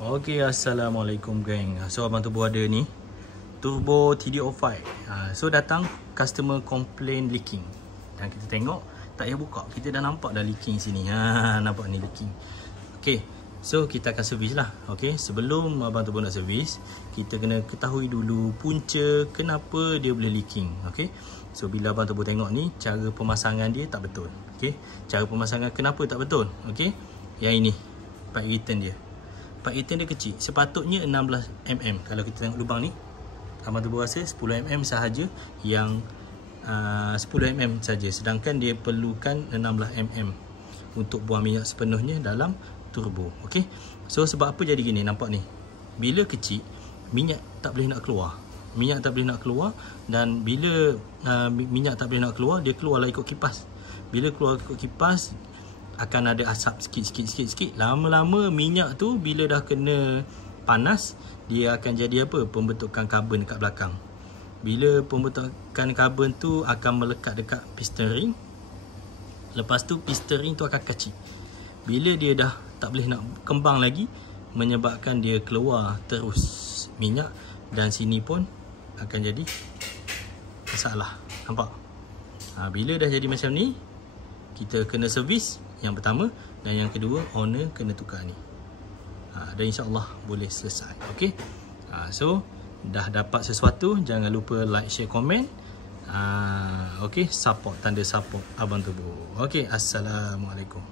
Okey, Assalamualaikum geng. So abang Turbo ada ni Turbo TD05. So datang customer complain leaking. Dan kita tengok tak payah buka, kita dah nampak dah leaking sini. Nampak ni leaking. Okey. So kita akan servis lah. Okey, sebelum abang Turbo nak servis, kita kena ketahui dulu punca kenapa dia boleh leaking. Okey. So bila abang Turbo tengok ni, cara pemasangan dia tak betul. Okey. Cara pemasangan kenapa tak betul? Okey. Yang ini pipe return dia. Pipe return dia kecil. Sepatutnya 16mm. Kalau kita tengok lubang ni, abang Turbo rasa 10mm sahaja, yang 10mm saja. Sedangkan dia perlukan 16mm untuk buang minyak sepenuhnya dalam turbo. Okey. So sebab apa jadi gini, nampak ni. Bila kecil, minyak tak boleh nak keluar. Minyak tak boleh nak keluar, dan bila minyak tak boleh nak keluar, dia keluarlah ikut kipas. Bila keluar ikut kipas, akan ada asap sikit. Lama-lama minyak tu bila dah kena panas, dia akan jadi apa? Pembentukan karbon dekat belakang. Bila pembentukan karbon tu akan melekat dekat piston ring. Lepas tu piston ring tu akan kecil. Bila dia dah tak boleh nak kembang lagi, menyebabkan dia keluar terus minyak, dan sini pun akan jadi masalah. Nampak? Bila dah jadi macam ni, kita kena servis yang pertama, dan yang kedua owner kena tukar ni. Dan insyaAllah boleh selesai. Okay. So dah dapat sesuatu, jangan lupa like, share, komen. Okay, support, tanda support abang Turbo. Okay, Assalamualaikum.